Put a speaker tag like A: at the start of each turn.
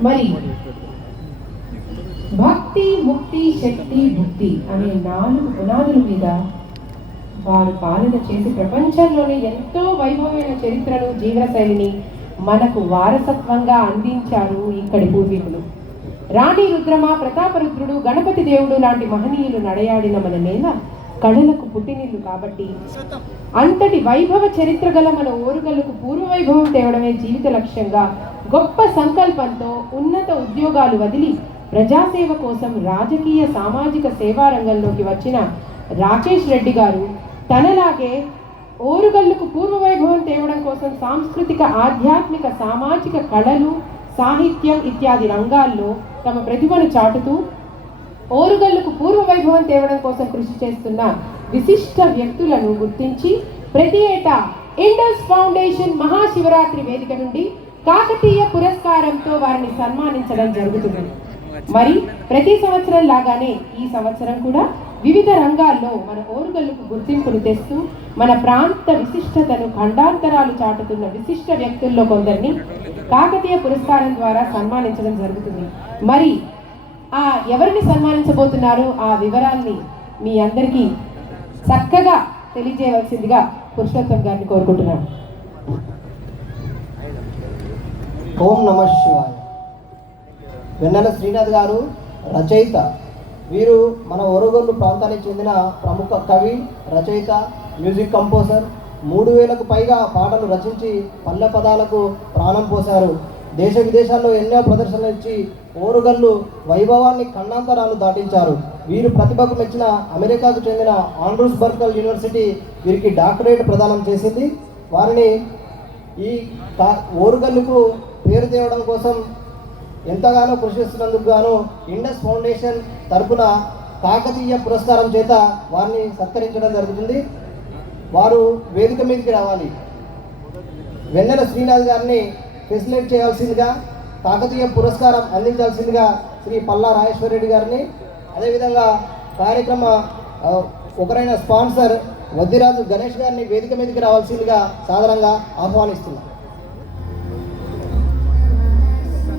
A: మరి భక్తి ముక్తి శక్తి భుక్తి అనే నాలుగు పునాదుల మీద వారు పాలన చేసి ప్రపంచంలోనే ఎంతో వైభవమైన చరిత్రను జీవనశైలిని మనకు వారసత్వంగా అందించారు ఇక్కడి పూర్వీకులు. రాణి రుద్రమ ప్రతాపరుద్రుడు గణపతి దేవుడు లాంటి మహనీయులు నడయాడిన మన నేల కళలకు పుట్టినీళ్ళు కాబట్టి అంతటి వైభవ చరిత్ర గల మన ఓరుగలకు పూర్వ వైభవం తేవడమే జీవిత లక్ష్యంగా గొప్ప సంకల్పంతో ఉన్నత ఉద్యోగాలు వదిలి ప్రజాసేవ కోసం రాజకీయ సామాజిక సేవా రంగంలోకి వచ్చిన రాకేష్ రెడ్డి గారు తనలాగే ఓరుగల్లుకు పూర్వ వైభవం తేవడం కోసం సాంస్కృతిక ఆధ్యాత్మిక సామాజిక కళలు సాహిత్యం ఇత్యాది రంగాల్లో తమ ప్రతిభను చాటుతూ ఓరుగల్లుకు పూర్వ వైభవం తేవడం కోసం కృషి చేస్తున్న విశిష్ట వ్యక్తులను గుర్తించి ప్రతి ఏటా ఇండస్ ఫౌండేషన్ మహాశివరాత్రి వేదిక నుండి కాకతీయ పురస్కారంతో వారిని సన్మానించడం జరుగుతుంది. మరి ప్రతి సంవత్సరం లాగానే ఈ సంవత్సరం కూడా వివిధ రంగాల్లో మన ఓరుగల్లుకు గుర్తింపును తెస్తూ మన ప్రాంత విశిష్టతను ఖండాంతరాలు చాటుతున్న విశిష్ట వ్యక్తుల్లో కొందరిని కాకతీయ పురస్కారం ద్వారా సన్మానించడం జరుగుతుంది. మరి ఆ ఎవరిని సన్మానించబోతున్నారో ఆ వివరాల్ని మీ అందరికీ చక్కగా తెలియజేయవలసిందిగా పురుషోత్తం గారిని కోరుకుంటున్నాను.
B: ఓం నమ శివాయ. వెన్నెల శ్రీనాథ్ గారు రచయిత. వీరు మన ఒరుగోలు ప్రాంతానికి చెందిన ప్రముఖ కవి రచయిత మ్యూజిక్ కంపోజర్. మూడు వేలకు పైగా పాటలు రచించి పల్లె పదాలకు ప్రాణం పోశారు. దేశ విదేశాల్లో ఎన్నో ప్రదర్శనలు ఇచ్చి ఓరుగల్లు వైభవాన్ని కన్నాంతరాలు దాటించారు. వీరు ప్రతిభకు మెచ్చిన అమెరికాకు చెందిన ఆండ్రూస్ బర్కల్ యూనివర్సిటీ వీరికి డాక్టరేట్ ప్రదానం చేసింది. వారిని ఈ ఓరుగల్లుకు పేరు తేవడం కోసం ఎంతగానో కృషి చేస్తున్నందుకు గాను ఇండస్ ఫౌండేషన్ తరపున కాకతీయ పురస్కారం చేత వారిని సత్కరించడం జరుగుతుంది. వారు వేదిక మీదకి రావాలి. వెన్నెల శ్రీనాథ్ గారిని ఫెసిలేట్ చేయాల్సిందిగా కాకతీయ పురస్కారం అందించాల్సిందిగా శ్రీ పల్లా రాజేశ్వరరెడ్డి గారిని. అదేవిధంగా కార్యక్రమ ఒకరైన స్పాన్సర్ వద్దిరాజు గణేష్ గారిని వేదిక మీదకి రావాల్సిందిగా సాధారణంగా ఆహ్వానిస్తున్నాం.